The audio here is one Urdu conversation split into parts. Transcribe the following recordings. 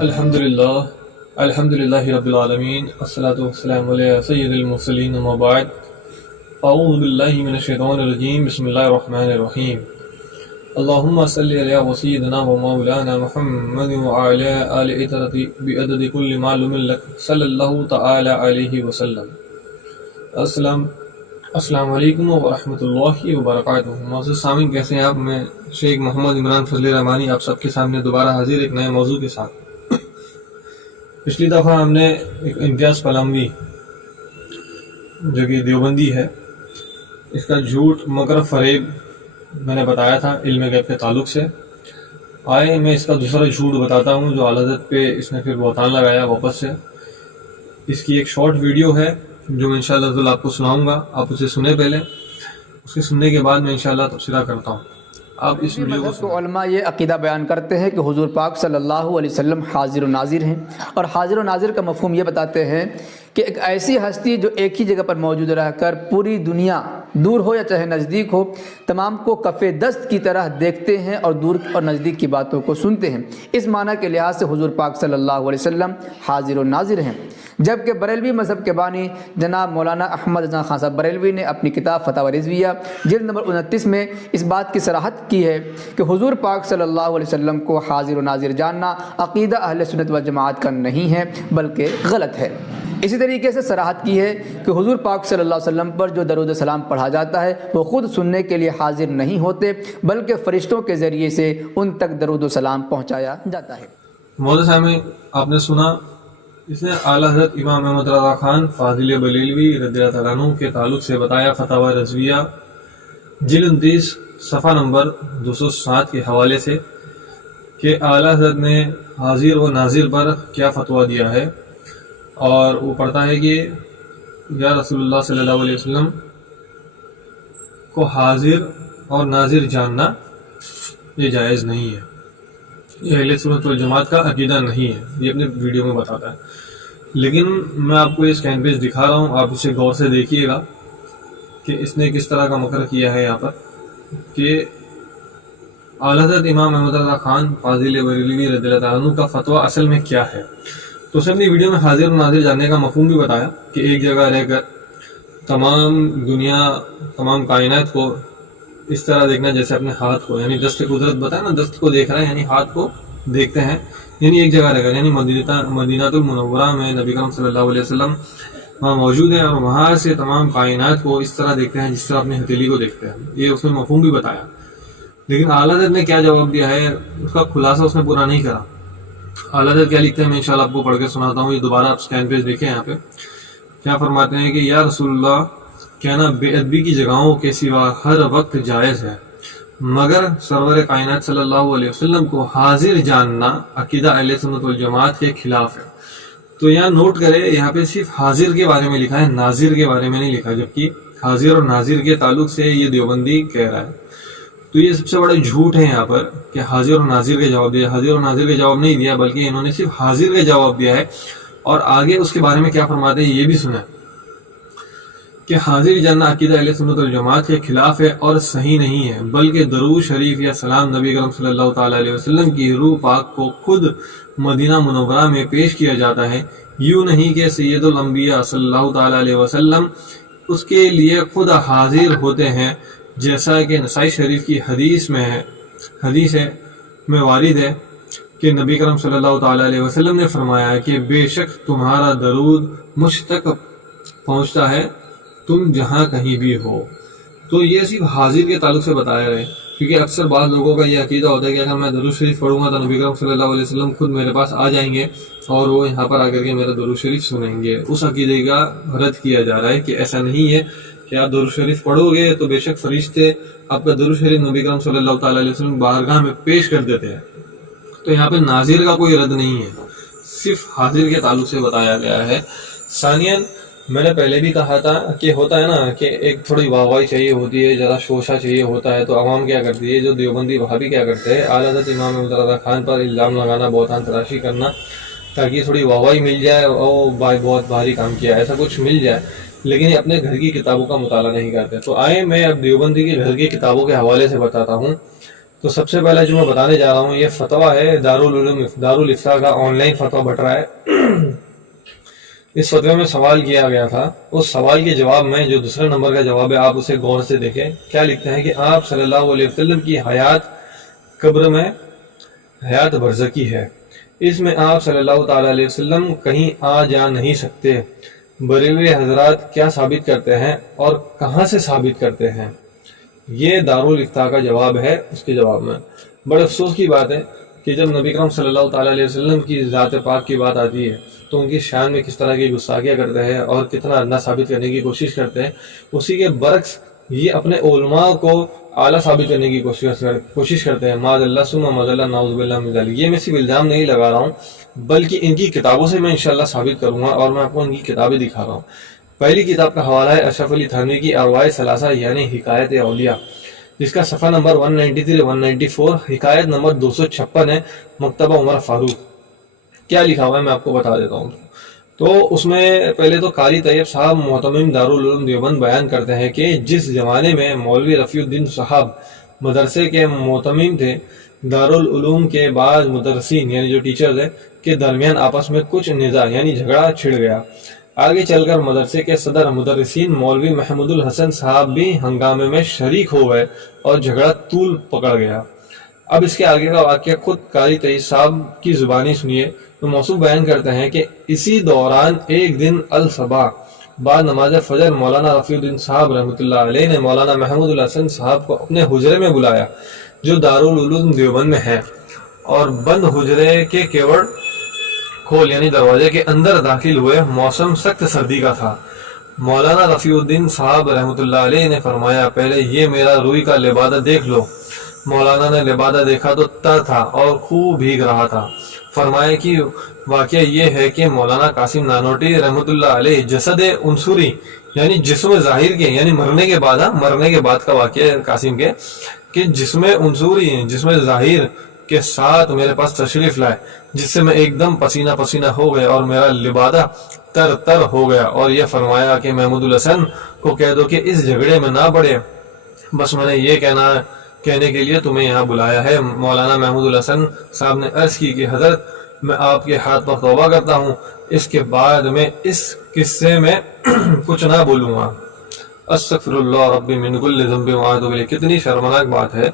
الحمدللہ رب العالمین والصلاة والسلام علی سید المرسلین اما بعد اعوذ باللہ من الشیطان الرجیم بسم اللہ الرحمن الرحیم اللہم صلی علی وسیدنا و مولانا محمد وعلی آل اطرت بعدد کل معلوم لک صلی اللہ تعالی علیہ وسلم۔ السلام علیکم ورحمۃ اللہ وبرکاتہ۔ معزز سامعین، کیسے ہیں آپ؟ میں شیخ محمد عمران فضل رحمانی آپ سب کے سامنے دوبارہ حاضر ایک نئے موضوع کے ساتھ۔ پچھلی دفعہ ہم نے ایک امتیاز پلاموی جو کہ دیوبندی ہے، اس کا جھوٹ مکر فریب میں نے بتایا تھا علم غیب کے تعلق سے۔ آئے میں اس کا دوسرا جھوٹ بتاتا ہوں جو اعلی حضرت پہ اس نے پھر بہتان لگایا واپس سے۔ اس کی ایک شارٹ ویڈیو ہے جو میں انشاءاللہ آپ کو سناؤں گا، آپ اسے سنیں پہلے، اس کے سننے کے بعد میں انشاءاللہ تبصرہ کرتا ہوں۔ آپ اس ویڈیو کو تو علماء یہ عقیدہ بیان کرتے ہیں کہ حضور پاک صلی اللہ علیہ وسلم حاضر و ناظر ہیں، اور حاضر و ناظر کا مفہوم یہ بتاتے ہیں کہ ایک ایسی ہستی جو ایک ہی جگہ پر موجود رہ کر پوری دنیا دور ہو یا چاہے نزدیک ہو تمام کو کف دست کی طرح دیکھتے ہیں اور دور اور نزدیک کی باتوں کو سنتے ہیں۔ اس معنی کے لحاظ سے حضور پاک صلی اللہ علیہ وسلم حاضر و ناظر ہیں۔ جبکہ بریلوی مذہب کے بانی جناب مولانا احمد رضا خان صاحب بریلوی نے اپنی کتاب فتاوی رضویہ جلد نمبر 29 میں اس بات کی صراحت کی ہے کہ حضور پاک صلی اللہ علیہ وسلم کو حاضر و ناظر جاننا عقیدہ اہل سنت والجماعت کا نہیں ہے بلکہ غلط ہے۔ اسی طریقے سے صراحت کی ہے کہ حضور پاک صلی اللہ علیہ وسلم پر جو درود و سلام پڑھا جاتا ہے وہ خود سننے کے لیے حاضر نہیں ہوتے بلکہ فرشتوں کے ذریعے سے ان تک درود و سلام پہنچایا جاتا ہے۔ مولانا صاحب آپ نے سنا، اس نے اعلیٰ حضرت امام احمد رضا خان فاضل بریلوی رضی اللہ تعالیٰ عنہ کے تعلق سے بتایا فتاوی رضویہ جلد 29 صفحہ نمبر 207 کے حوالے سے کہ اعلیٰ حضرت نے حاضر و ناظر پر کیا فتویٰ دیا ہے، اور وہ پڑھتا ہے کہ یا رسول اللہ صلی اللہ علیہ وسلم کو حاضر اور ناظر جاننا یہ جائز نہیں ہے، یہ اہل سنت والجماعت کا عقیدہ نہیں ہے، یہ اپنے ویڈیو میں بتاتا ہے۔ لیکن میں آپ کو اس اسکرین پیج دکھا رہا ہوں، آپ اسے غور سے دیکھیے گا کہ اس نے کس طرح کا مکر کیا ہے یہاں پر کہ اعلیٰ حضرت امام احمد رضا خان فاضل بریلوی رضی اللہ تعالیٰ عنہ کا فتویٰ اصل میں کیا ہے۔ تو اس نے اپنی ویڈیو میں حاضر و ناظر جاننے کا مفہوم بھی بتایا کہ ایک جگہ رہ کر تمام دنیا، تمام کائنات کو اس طرح دیکھنا جیسے اپنے ہاتھ کو، یعنی دست قدرت بتایا نا، دست کو دیکھ رہا ہے یعنی ہاتھ کو دیکھتے ہیں، یعنی ایک جگہ رہ کر، یعنی مدینہ المنورہ میں نبی کرم صلی اللہ علیہ وسلم وہاں موجود ہے اور وہاں سے تمام کائنات کو اس طرح دیکھتے ہیں جس طرح اپنی ہتھیلی کو دیکھتے ہیں، یہ اس نے مفہوم بھی بتایا۔ لیکن اعلیٰ حضرت نے کیا جواب دیا ہے اس کا خلاصہ اس نے پورا نہیں کرا۔ اعلیٰ حضرت کیا لکھتے ہیں میں انشاءاللہ آپ کو پڑھ کے سناتا ہوں، یہ دوبارہ آپ اسکرین پیج دیکھیں، یہاں پہ کیا فرماتے ہیں کہ یا رسول اللہ کہنا بے ادبی کی جگہوں کے سوا ہر وقت جائز ہے، مگر سرور کائنات صلی اللہ علیہ وسلم کو حاضر جاننا عقیدہ اہل سنت والجماعت کے خلاف ہے۔ تو یہاں نوٹ کرے، یہاں پہ صرف حاضر کے بارے میں لکھا ہے، ناظر کے بارے میں نہیں لکھا، جبکہ حاضر اور ناظر کے تعلق سے یہ دیوبندی کہہ رہا ہے۔ تو یہ سب سے بڑا جھوٹ ہے یہاں پر کہ حاضر اور ناظر کے جواب دیا، حاضر اور ناظر کے جواب نہیں دیا بلکہ انہوں نے صرف حاضر کا جواب دیا ہے، اور آگے اس کے بارے میں کیا فرماتے ہیں یہ بھی سنا کہ حاضر جاننا عقیدہ اہل سنت والجماعت کے خلاف ہے اور صحیح نہیں ہے، بلکہ درود شریف یا سلام نبی کرم صلی اللہ تعالیٰ علیہ وسلم کی روح پاک کو خود مدینہ منورہ میں پیش کیا جاتا ہے، یوں نہیں کہ سید الانبیاء صلی اللہ تعالیٰ علیہ وسلم اس کے لیے خود حاضر ہوتے ہیں، جیسا کہ نسائی شریف کی حدیث میں وارد ہے کہ نبی کرم صلی اللہ تعالیٰ علیہ وسلم نے فرمایا کہ بے شک تمہارا درود مجھ تک پہنچتا ہے تم جہاں کہیں بھی ہو۔ تو یہ صرف حاضر کے تعلق سے بتایا رہے، کیونکہ اکثر بعض لوگوں کا یہ عقیدہ ہوتا ہے کہ اگر میں درود شریف پڑھوں گا تو نبی کرم صلی اللہ علیہ وسلم خود میرے پاس آ جائیں گے اور وہ یہاں پر آ کر کے میرا درود شریف سنیں گے۔ اس عقیدے کا رد کیا جا رہا ہے کہ ایسا نہیں ہے کہ آپ درود شریف پڑھو گے تو بے شک فرشتے آپ کا درود شریف نبی کرم صلی اللہ تعالیٰ علیہ وسلم بارگاہ میں پیش کر دیتے ہیں۔ تو یہاں پہ ناظر کا کوئی رد نہیں ہے، صرف حاضر کے تعلق سے بتایا گیا ہے۔ ثانیاً میں نے پہلے بھی کہا تھا کہ ہوتا ہے نا کہ ایک تھوڑی واہوائی چاہیے ہوتی ہے، ذرا شوشہ چاہیے ہوتا ہے، تو عوام کیا کرتی ہے، جو دیوبندی وہابی کیا کرتے ہیں، اعلیٰ حضرت امام احمد رضا خان پر الزام لگانا، بہتان تراشی کرنا تاکہ تھوڑی واہوائی مل جائے، او بھائی بہت بھاری کام کیا، ایسا کچھ مل جائے، لیکن یہ اپنے گھر کی کتابوں کا مطالعہ نہیں کرتے۔ تو آئے میں اب دیوبندی کے گھر کی کتابوں کے حوالے سے بتاتا ہوں۔ تو سب سے پہلے جو میں بتانے جا رہا ہوں یہ فتویٰ ہے دارالفتاء کا آن لائن فتویٰ بٹ رہا ہے۔ اس فتوے میں سوال کیا گیا تھا، اس سوال کے جواب میں جو دوسرے نمبر کا جواب ہے آپ اسے غور سے دیکھیں۔ کیا لکھتے ہیں کہ آپ صلی اللہ علیہ وسلم کی حیات قبر میں حیات برزخی ہے، اس میں آپ صلی اللہ تعالی علیہ وسلم کہیں آ جا نہیں سکتے۔ بریلوی حضرات کیا ثابت کرتے ہیں اور کہاں سے ثابت کرتے ہیں؟ یہ دارالفتاء کا جواب ہے اس کے جواب میں۔ بڑے افسوس کی بات ہے کہ جب نبی کرم صلی اللہ تعالی علیہ وسلم کی ذات پاک کی بات آتی ہے تو ان کی شان میں کس طرح کی گستاخیاں کرتے ہیں اور کتنا ادنا ثابت کرنے کی کوشش کرتے ہیں، اسی کے برعکس یہ اپنے علماء کو اعلیٰ ثابت کرنے کی کوشش کرتے ہیں۔ معاذ اللہ ثم معاذ اللہ، نعوذ باللہ من ذلک۔ یہ میں صرف الزام نہیں لگا رہا ہوں بلکہ ان کی کتابوں سے میں انشاءاللہ ثابت کروں گا، اور میں آپ کو ان کی کتابیں دکھا رہا ہوں۔ پہلی کتاب کا حوالہ ہے اشرف علی تھانوی کی ارواح ثلاثہ یعنی حکایت اولیاء، جس کا صفحہ نمبر 193 194، حکایت نمبر 256 ہے، مکتبہ عمر فاروق۔ کیا لکھا ہوا ہے میں آپ کو بتا دیتا ہوں۔ تو اس میں پہلے تو قاری طیب صاحب محتمم دارالعلوم دیوبند بیان کرتے ہیں کہ جس زمانے میں مولوی رفیع الدین صاحب مدرسے کے محتمم تھے، دارالعلوم کے بعض مدرسین یعنی جو ٹیچرز ہیں کے درمیان آپس میں کچھ نزاع یعنی جھگڑا چھڑ گیا۔ آگے چل کر مدرسے کے صدر مدرسین مولوی محمود الحسن صاحب بھی ہنگامے میں شریک ہو گئے اور جھگڑا طول پکڑ گیا۔ اب اس کے آگے کا واقعہ خود قاری طیب صاحب کی زبانی سنیے۔ تو موصوف بیان کرتے ہیں کہ اسی دوران ایک دن الصبح بعد نماز فجر مولانا رفیع الدین صاحب رحمۃ اللہ علیہ نے مولانا محمود الحسن صاحب کو اپنے حجرے میں بلایا جو دارالعلوم دیوبند میں ہے، اور بند حجرے کے کیوڑ کھول یعنی دروازے کے اندر داخل ہوئے۔ موسم سخت سردی کا تھا۔ مولانا رفیع الدین صاحب رحمۃ اللہ علیہ نے فرمایا پہلے یہ میرا روئی کا لبادہ دیکھ لو۔ مولانا نے لبادہ دیکھا تو تر تھا اور خوب بھیگ رہا تھا۔ فرمایا کہ واقعہ یہ ہے کہ مولانا قاسم نانوٹی رحمۃ اللہ علیہ جسد عنصری یعنی جسم ظاہر کے یعنی مرنے کے بعد کا واقعہ قاسم کے کہ جسم عنصری جسم ظاہر کے ساتھ میرے پاس تشریف لائے، جس سے میں ایک دم پسینہ پسینہ ہو گیا اور میرا لبادہ تر ہو گیا، اور یہ فرمایا کہ محمود الحسن کو کہہ دو کہ اس جھگڑے میں نہ پڑے، بس میں نے یہ کہنے کے لیے تمہیں یہاں بلایا ہے۔ مولانا محمود الحسن صاحب نے عرض کی کہ حضرت میں آپ کے ہاتھ پر توبہ کرتا ہوں، اس کے بعد میں اس قصے میں کچھ نہ بولوں گا۔ استغفر اللہ ربی من کل ذنب واتوب الیہ۔ کتنی شرمناک بات ہے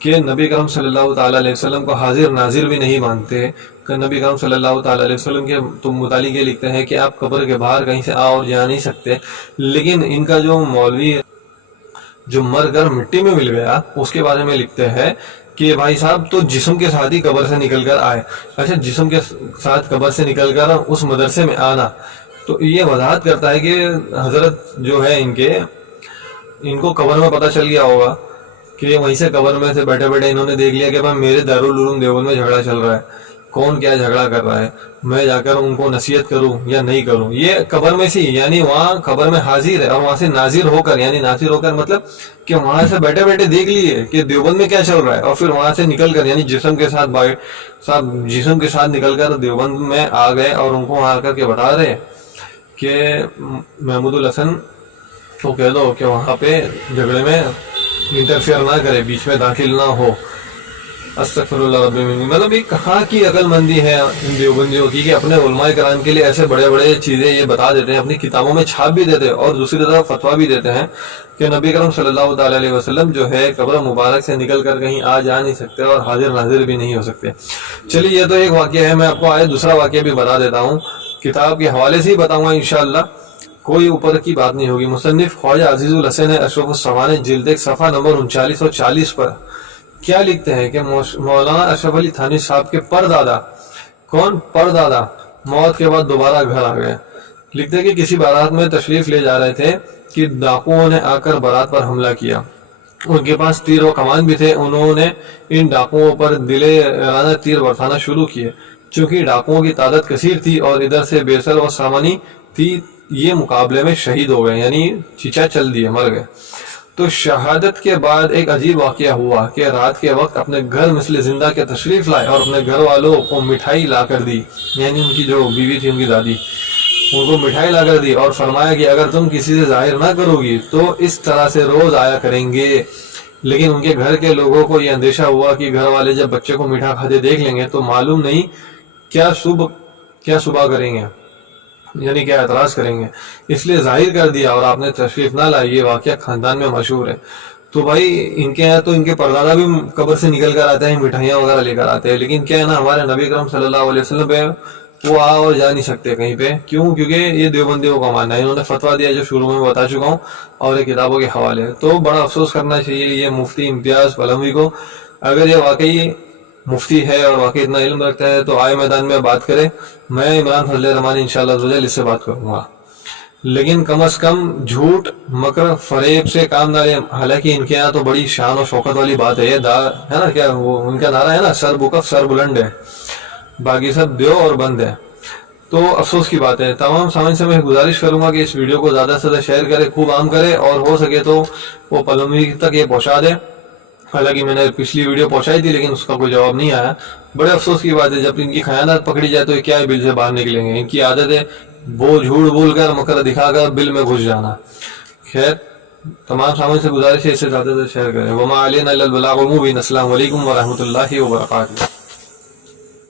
کہ نبی کرم صلی اللہ تعالی علیہ وسلم کو حاضر ناظر بھی نہیں مانتے، کہ نبی کرم صلی اللہ تعالی علیہ وسلم کے تم متعلق یہ لکھتے ہیں کہ آپ قبر کے باہر کہیں سے آ اور جا نہیں سکتے، لیکن ان کا جو مولوی جو مر کر مٹی میں مل گیا اس کے بارے میں لکھتے ہیں کہ بھائی صاحب تو جسم کے ساتھ ہی قبر سے نکل کر آئے۔ اچھا، جسم کے ساتھ قبر سے نکل کر اس مدرسے میں آنا، تو یہ وضاحت کرتا ہے کہ حضرت جو ہے ان کو قبر میں پتہ چل گیا ہوگا کہ وہیں سے قبر میں سے بیٹھے بیٹھے انہوں نے دیکھ لیا کہ بھائی میرے دارالعلوم دیوبند میں جھگڑا چل رہا ہے، کون کیا جھگڑا کر رہا ہے، میں جا کر ان کو نصیحت کروں یا نہیں کروں۔ یہ قبر میں سی یعنی وہاں قبر میں حاضر ہے، اور وہاں سے ناظر ہو کر مطلب کہ وہاں سے بیٹھے بیٹھے دیکھ لیے کہ دیوبند میں کیا چل رہا ہے، اور پھر وہاں سے نکل کر یعنی جسم کے ساتھ نکل کر دیوبند میں آ گئے، اور ان کو وہاں آ کر کے بتا رہے کہ محمود الحسن تو کہہ دو کہ وہاں پہ جھگڑے میں انٹرفیئر نہ کرے، بیچ میں داخل نہ ہو۔ استغفر اللہ رب من، مطلب یہ کہاں کی عقل مندی ہے ان دیوبندیوں کی کہ اپنے علماء کرام کے لیے ایسے بڑے بڑے چیزیں یہ بتا دیتے ہیں، اپنی کتابوں میں چھاپ بھی دیتے ہیں، اور دوسری طرف فتویٰ بھی دیتے ہیں کہ نبی کرم صلی اللہ تعالی علیہ وسلم جو ہے قبر مبارک سے نکل کر کہیں آ جا نہیں سکتے اور حاضر ناظر بھی نہیں ہو سکتے۔ چلیے یہ تو ایک واقعہ ہے، میں آپ کو آئے دوسرا واقعہ بھی بتا دیتا ہوں، کتاب کے حوالے سے ہی بتاؤں گا انشاءاللہ، کوئی اوپر کی بات نہیں ہوگی۔ مصنف خواجہ عزیز الحسن اشرف السوانی جلد 1 صفحہ نمبر 39 اور 40 پر کیا لکھتے ہیں کہ مولانا اشرف علی تھانوی صاحب کے پردادا موت کے بعد دوبارہ گھر آ گئے۔ لکھتے ہیں کہ کسی بارات میں تشریف لے جا رہے تھے کہ ڈاکوؤں نے آ کر بارات پر حملہ کیا، ان کے پاس تیر و کمان بھی تھے، انہوں نے ان ڈاکوؤں پر دلے رانہ تیر برسانا شروع کیے۔ چونکہ ڈاکوؤں کی تعداد کثیر تھی اور ادھر سے بیسر و سامانی تھی، یہ مقابلے میں شہید ہو گئے یعنی چیچا چل دیے، مر گئے۔ تو شہادت کے بعد ایک عجیب واقعہ ہوا کہ رات کے وقت اپنے گھر مثل زندہ کے تشریف لائے اور اپنے گھر والوں کو مٹھائی لا کر دی، یعنی ان کی جو بیوی تھی ان کی دادی، ان کو مٹھائی لا کر دی اور فرمایا کہ اگر تم کسی سے ظاہر نہ کرو گی تو اس طرح سے روز آیا کریں گے، لیکن ان کے گھر کے لوگوں کو یہ اندیشہ ہوا کہ گھر والے جب بچے کو میٹھا کھاتے دیکھ لیں گے تو معلوم نہیں کیا صبح کریں گے، یعنی کیا اعتراض کریں گے، اس لیے ظاہر کر دیا اور آپ نے تشریف نہ لائی۔ یہ واقعہ خاندان میں مشہور ہے۔ تو بھائی ان کے یہاں تو ان کے پردادا بھی قبر سے نکل کر آتے ہیں، مٹھائیاں وغیرہ لے کر آتے ہیں، لیکن کیا ہے نا ہمارے نبی اکرم صلی اللہ علیہ وسلم پہ وہ آ اور جا نہیں سکتے کہیں پہ، کیوں؟ کیونکہ یہ دیوبندیوں کا ماننا ہے، انہوں نے فتویٰ دیا جو شروع میں بتا چکا ہوں اور یہ کتابوں کے حوالے۔ تو بڑا افسوس کرنا چاہیے یہ مفتی امتیاز پلموی کو، اگر یہ واقعی مفتی ہے اور واقعی اتنا علم رکھتا ہے تو آئے میدان میں بات کرے، میں عمران فضل رحمانی انشاءاللہ اس سے بات کروں گا، لیکن کم از کم جھوٹ مکر فریب سے کام نہ لے۔ حالانکہ ان کے یہاں تو بڑی شان و شوکت والی بات ہے، یہ ہے نا، کیا وہ ان کا نعرہ ہے نا، سر بکف سر بلند ہے، باقی سب دیو اور بند ہے۔ تو افسوس کی بات ہے۔ تمام سامعین سے میں گزارش کروں گا کہ اس ویڈیو کو زیادہ سے زیادہ شیئر کرے، خوب عام کرے، اور ہو سکے تو وہ پلموی تک یہ پہنچا دے۔ حالانکہ میں نے پچھلی ویڈیو پہنچائی تھی لیکن اس کا کوئی جواب نہیں آیا۔ بڑے افسوس کی بات ہے، جب ان کی خیانت پکڑی جائے تو یہ کیا بل سے باہر نکلیں گے؟ ان کی عادت ہے وہ جھوٹ بول کر مکر دکھا کر بل میں گھس جانا۔ خیر، تمام سامعین سے گزارش ہے اسے زیادہ سے زیادہ شیئر کریں۔ وما علینا الا البلاغ المبین۔ السلام علیکم ورحمۃ اللہ وبرکاتہ۔